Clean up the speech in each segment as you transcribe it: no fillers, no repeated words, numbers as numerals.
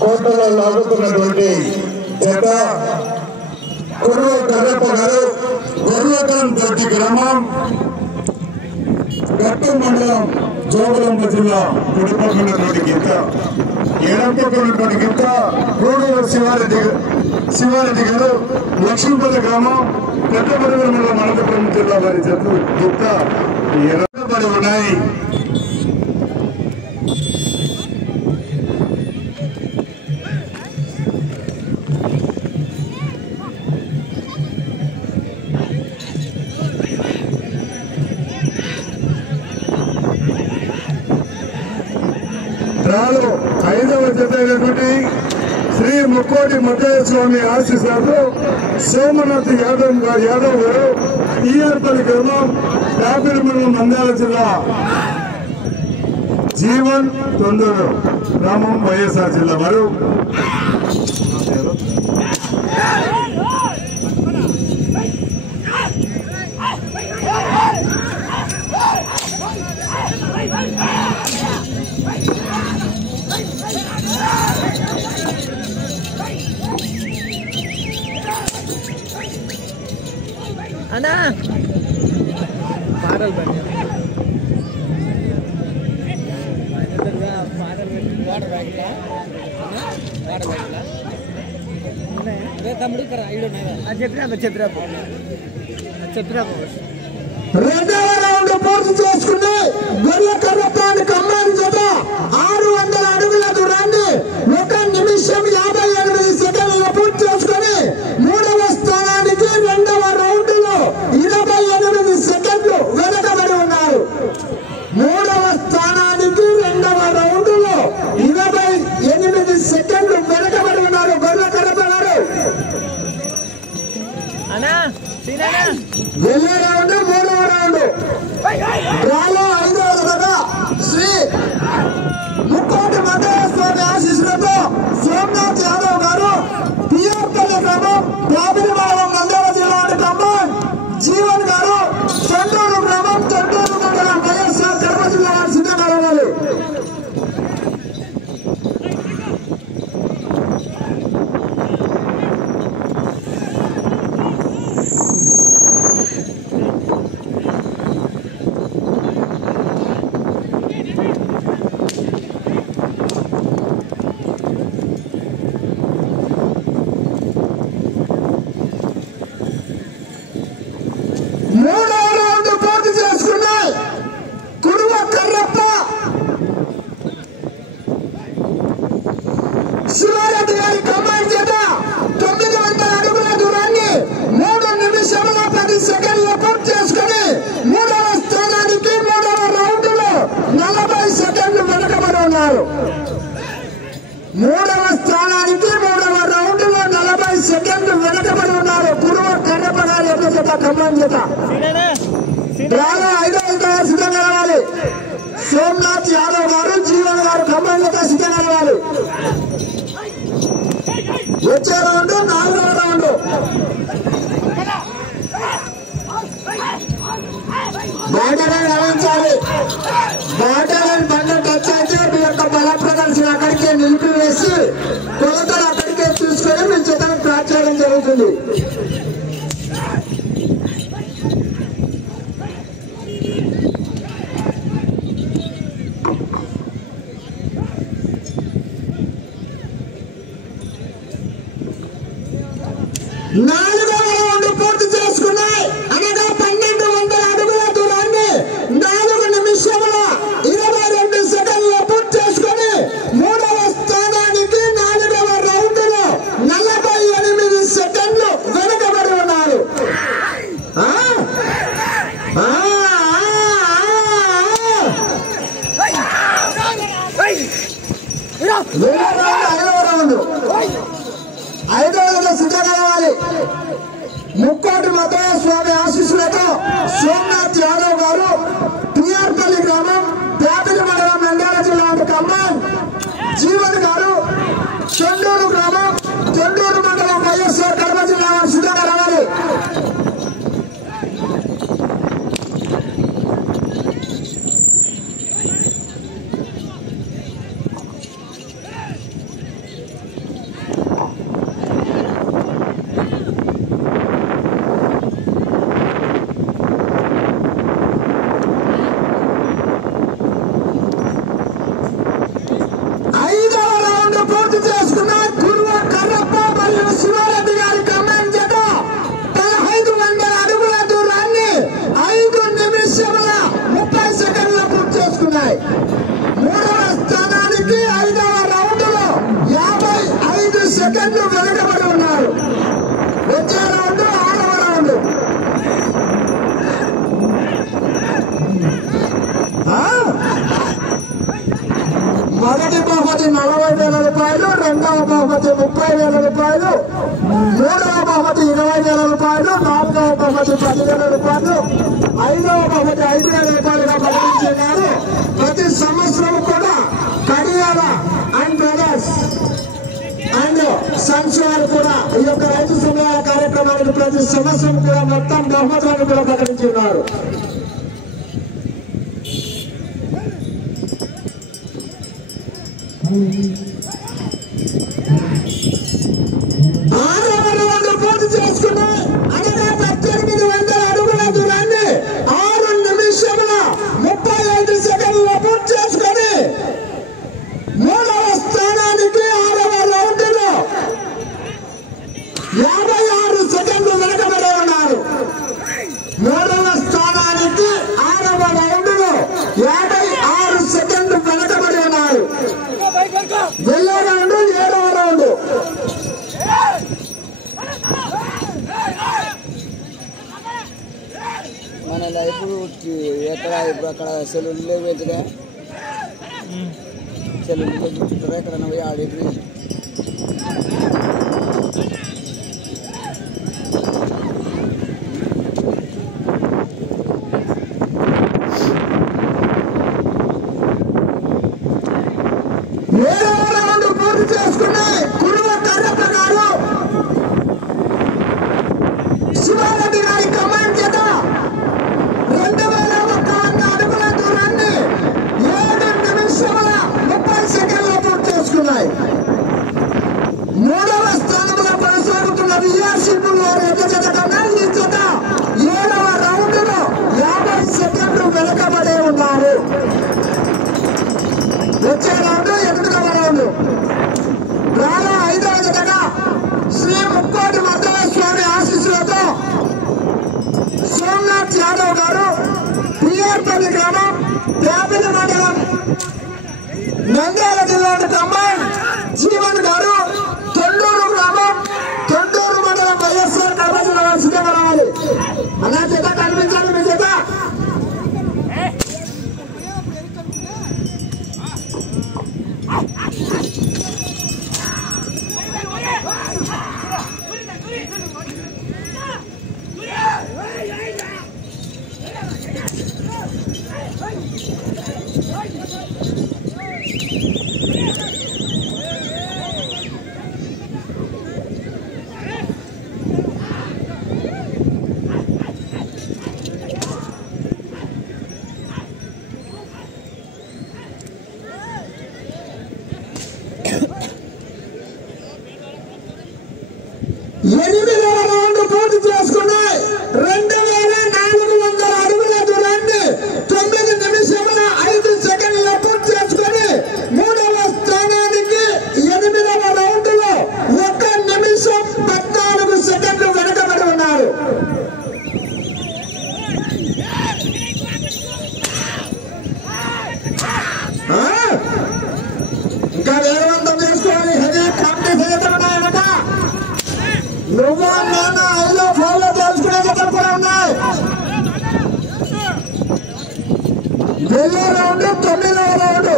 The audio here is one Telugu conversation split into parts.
కోటలో లాగుతున్నటువంటి జత కుర్రో కర్రప్ప గారు గొర్రెకంతోటి గ్రామం గట్టు మండలం జోగులాంబ జిల్లా కుడిపక్కనటువంటి గింత ఎడంపక్కనటువంటి గింత గూడూరు శివారెడ్డి గారు లక్ష్మీపల్లి గ్రామం పెద్దపల్లి మండలం అనంతపురం జిల్లా వారి జట్లు గింత ఎర్రబడి ఉన్నాయి. ఐదవ జత అయినటువంటి శ్రీ ముక్కోటి మద్దయ్య స్వామి ఆశీస్సులతో సోమనాథ్ యాదవ్ గారు ఈఆర్పల్లి గ్రామం పేపల్లి మండలం నంద్యాల జిల్లా జీవన్ తొందూరు గ్రామం వైఎస్ఆర్ జిల్లా వారు అన్నా పాటలు పెట్ట తమ్ముడు చెప్పిరా రెండవ రౌండ్ పూర్తి చేసుకుని గొర్రె కర్రపాని కమ్మాని జత 600 అడుగుల దూరాన్ని 1 నిమిషం 58 సెకండ్లు పూర్తి చేసుకుని మూడవ స్థానానికి రెండవ రౌండ్ లో 28 సెకండ్లు వెనకబడి ఉన్నారు. మూడవ స్థానానికి రెండవ రౌండ్ లో 28 సెకండ్లు వెనకబడి ఉన్నారు గొర్రె కర్రప్ప గారు. వెళ్ళే రౌండ్ మూడవ రౌండ్ డ్రాలో 5వ జత శ్రీ ముక్కోటి మద్దయ్య స్వామి ఆశీస్సులతో సోమనాథ్ యాదవ్ గారు పిఆర్పల్లి గ్రామం పేపల్లి మండలం నంద్యాల జిల్లా ఖమ్మం జీవన్ గారు తొండూరు గ్రామం తొండూరు మండలం వైఎస్ఆర్ కడప జిల్లా వారు సిద్ధంగా రావాలి. మూడవ రౌండ్ పూర్తి చేసుకున్నాయి. కురువ కర్రప్ప శివారెడ్డి గారి కమాండ్ చేత 900 అడుగుల దూరాన్ని 3 నిమిషముల 10 సెకండ్లు పూర్తి చేసుకుని మూడవ స్థానానికి మూడవ రౌండ్ లో 40 సెకండ్లు వెనకబడి ఉన్నారు. మూడవ స్థానానికి మూడవ రౌండ్ లో 40 సెకండ్లు వెనకబడి ఉన్నారు. కురువ కర్రప్ప గారి యొక్క జత కమాండ్ చేత డ్రాలో 5వ జత సిద్ధంగా రావాలి. సోమనాథ్ యాదవ్ గారు జీవన్ గారు ఖమ్మం జత సిద్ధంగా రావాలి. వచ్చే రౌండ్ 4వ రౌండ్ బార్డర్ గమనించాలి. బార్డర్ బండ టచ్ అయితే మీ యొక్క బల ప్రదర్శన అక్కడికే నిలిపివేసి కొలతలు అక్కడికే తీసుకొని మీ చేతను ట్రాక్ చేయడం జరుగుతుంది. నాలుగవ రౌండ్ పూర్తి చేసుకున్నాయి. అనగా 1200 అడుగుల దూరాన్ని 4 నిమిషముల 22 సెకండ్లు పూర్తి చేసుకుని మూడవ స్థానానికి 4వ రౌండ్ లో 48 సెకండ్లు వెనుకబడి ఉన్నారు. ఐదవ సిద్ధంగా కావాలి. ముక్కోటి మతయ్య స్వామి ఆశీస్సులతో సోమనాథ్ యాదవ్ గారు పిఆర్పల్లి గ్రామం పేపల్లి మండలం నంద్యాల జిల్లా ఖమ్మం, జీవన్ గారు చెండూరు గ్రామం చెండూరు మండలం వైఎస్ఆర్ కడప జిల్లా సిద్ధంగా రావాలి. మూడవ స్థానానికి 5వ రౌండ్ లో 55 సెకండ్లు వెనుకబడి ఉన్నారు. వచ్చే రౌండ్ 6వ రౌండ్. మొదటి బహుమతి 40,000 రూపాయలు, రెండవ బహుమతి 30,000 రూపాయలు, మూడవ బహుమతి 20,000 రూపాయలు, నాలుగవ బహుమతి 10,000 రూపాయలు, ఐదవ బహుమతి 5,000 రూపాయలుగా ప్రకటించారు. ప్రతి సంవత్సరం కూడా కడియాల అండ్ బ్రదర్స్ అండ్ సన్స్ వారు కూడా ఈ యొక్క రైతు సమూహాల కార్యక్రమానికి ప్రతి సంవత్సరం కూడా మొత్తం బహుమతులను కూడా ప్రకటించున్నారు. ఆరవ రౌండ్ పూర్తి చేసుకుని అనగా 1800 అడుగుల దూరాన్ని 6 నిమిషముల 35 సెకండ్లు పూర్తి చేసుకుని మూడవ స్థానానికి 6వ రౌండ్ లో 56 సెకండ్లు వెనుకబడి ఉన్నారు. మూడవ స్థానానికి 6వ రౌండ్ లో 56 సెకండ్లు వెనుకబడి ఉన్నారు. వెళ్ళే రౌండ్ 7వ రౌండ్. మన ఇప్పుడు ఎక్కడ ఇప్పుడు అక్కడ సెలవులు పెంచగా సెలవులు పెంచుతారా ఎక్కడన్నా పోయి ఆడేది. ఏడవ రౌండ్ పూర్తి చేసుకున్నాయి. కురువ కర్రప్ప గారు శివారెడ్డి గారి కమాండ్ చేత 2051 అడుగుల దూరాన్ని 7 నిమిషముల 30 సెకండ్లు పూర్తి చేసుకున్నాయి. మూడవ స్థానంలో కొనసాగుతున్న విఆర్సీపీ వారి యొక్క జత కన్నా ఈ జత 7వ రౌండ్ లో 50 సెకండ్లు వెనుకబడే ఉన్నారు. వచ్చే రౌండ్ 8వ రౌండ్. రాలో 5వ జతగా శ్రీ ముక్కోటి మతయ్య స్వామి ఆశీస్సులతో సోమనాథ్ యాదవ్ గారు పిఆర్పల్లి గ్రామం పేపల్లి మండలం నంద్యాల జిల్లా ఖమ్మం, జీవన్ గారు తొండూరు గ్రామం తొండూరు మండలం వైఎస్ఆర్ కడప జిల్లా సిద్ధంగా రావాలి. అలా చేత కనిపించాలి. మీ చేత 8వ రౌండ్ పూర్తి చేసుకున్నాయి. 2400 అడుగుల దూరాన్ని 9 నిమిషముల 5 సెకండ్ల పూర్తి చేసుకుని 3వ స్థానానికి 8వ రౌండ్ లో 1 నిమిషం 14 సెకండ్లు వెనకబడి ఉన్నారు. ఇంకా వేగవంతం చేసుకోవాలి. హెవీ కాంపిటీషన్ ఉన్నాయన్నమాట. నువ్వు నేను 5 ఫోన్లో తెలుసుకునే జతలు కూడా ఉన్నాయి. వెళ్ళే రౌండ్ 9వ రౌండ్.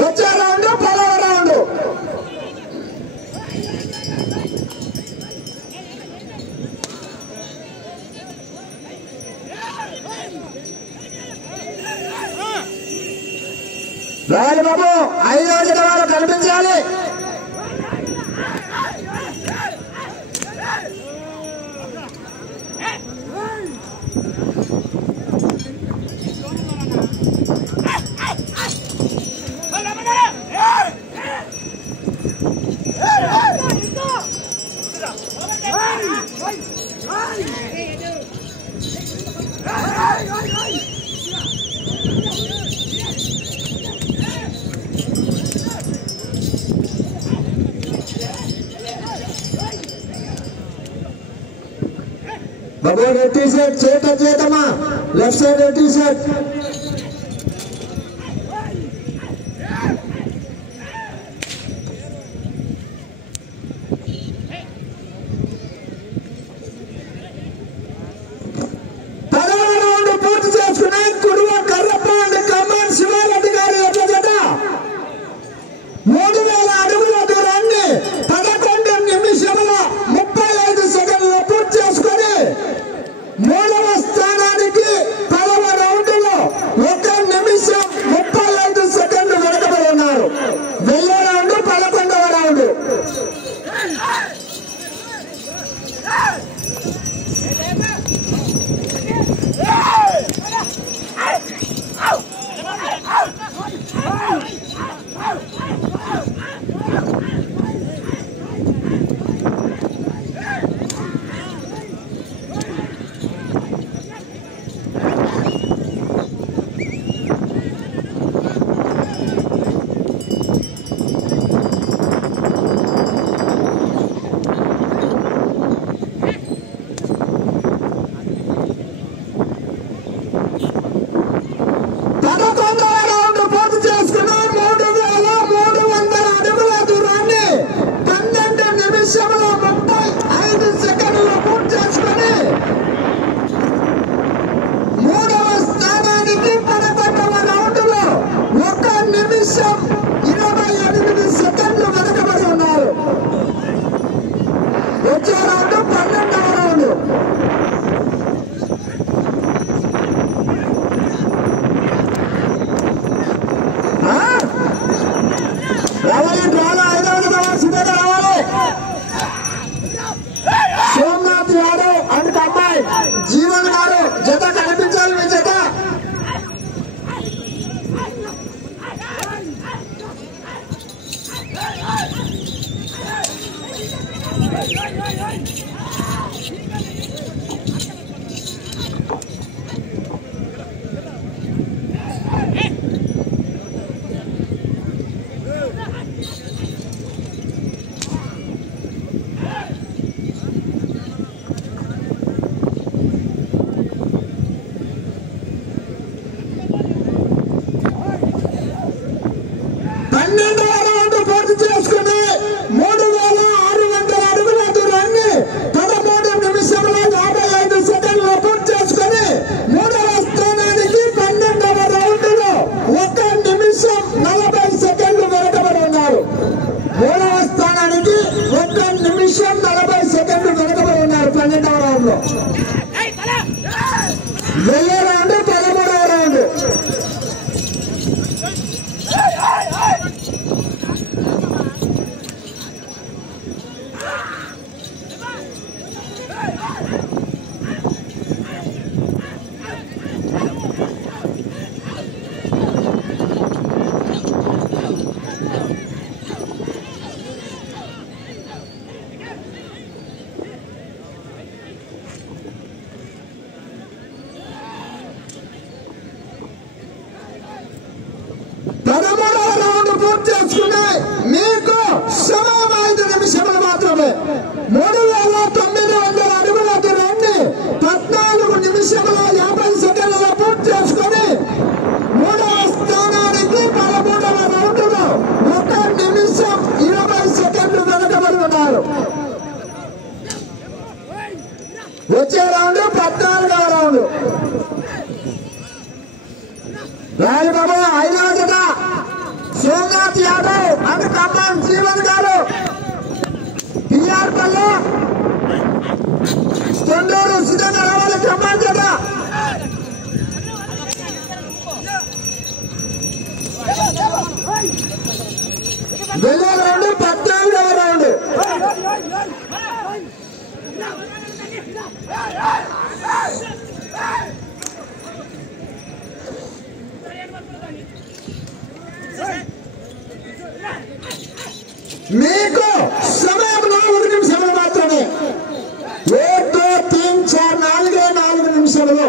వచ్చే రౌండ్ 10వ రౌండ్. రాజు బాబు 5వ జత వారు కనిపించాలి. బాబు రెడ్ టీ షర్ట్ చేతమ్మా, left side red T shirt. Somnath Yadav and అమ్మాయి జీవన్ గారు జత కనిపించాలి. మీ జత మీకు సమయం 5 నిమిషములు మాత్రమే. 3900 అడుగుల దూరాన్ని 14 నిమిషముల 50 సెకండ్ల పూర్తి చేసుకుని 3వ స్థానానికి 13వ రౌండ్లో 1 నిమిషం 20 సెకండ్లు వెనకబడి ఉన్నారు. వచ్చే రౌండ్ 14వ రౌండ్. రాజబాబు 5వ జత సోమనాథ్ యాదవ్ అండ్ కమ్మం జీవన్ గారు, పిఆర్ పల్లి తొండూరు సిద్ధంగా రావాలి. కమ్మం జత వెళ్ళే రౌండ్ 14వ రౌండ్. మీకు సమయం 4 నిమిషములు మాత్రమే. 1 2 3 4 4 నిమిషములు.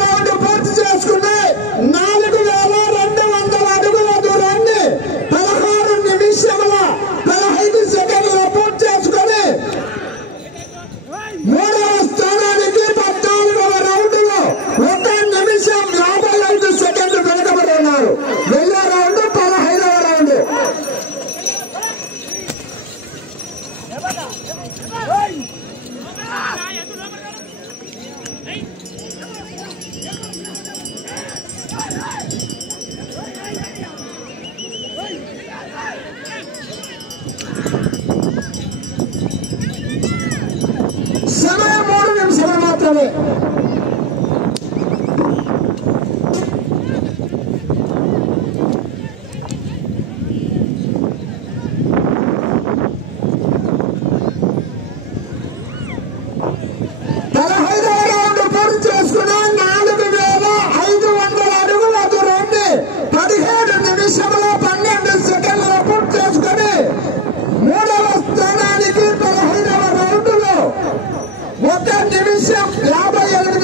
రౌండ్ పూర్తి చేసుకుని 4200 అడుగుల దూరాన్ని 16 నిమిషముల 15 సెకండ్ల పూర్తి చేసుకుని 3వ స్థానానికి 14వ రౌండ్లో 1 నిమిషం 55 సెకండ్లు వెనుకబడి ఉన్నారు. వెళ్ళే రౌండ్ 15వ రౌండ్. సమయం 3 నిమిషాలు మాత్రమే. నిమిషం 57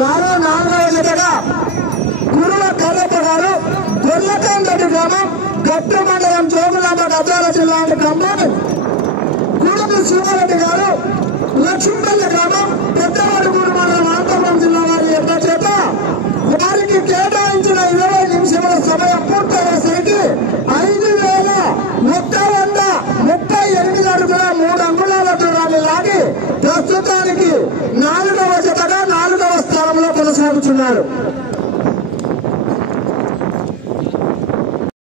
రాను 4వ జతగా గురువ కర్రప్ప గారు గొల్లకందటి గ్రామం గట్టు మండలం జోగులాంబ గద్వాల జిల్లా ఖమ్మాని గూడూరు శివారెడ్డి గారు లక్ష్మీపల్లి గ్రామం పెద్దవాడిగూడు మండలం అనంతపురం జిల్లా వారి యొక్క చేత వారికి కేటాయించిన 20 నిమిషముల సమయం పూర్తయ్యేసరికి 5,138 అడుగుల 3 అంగుళాల దూరాన్ని లాగి ప్రస్తుతానికి 4వ జతగా 4వ స్థానంలో కొనసాగుతున్నారు.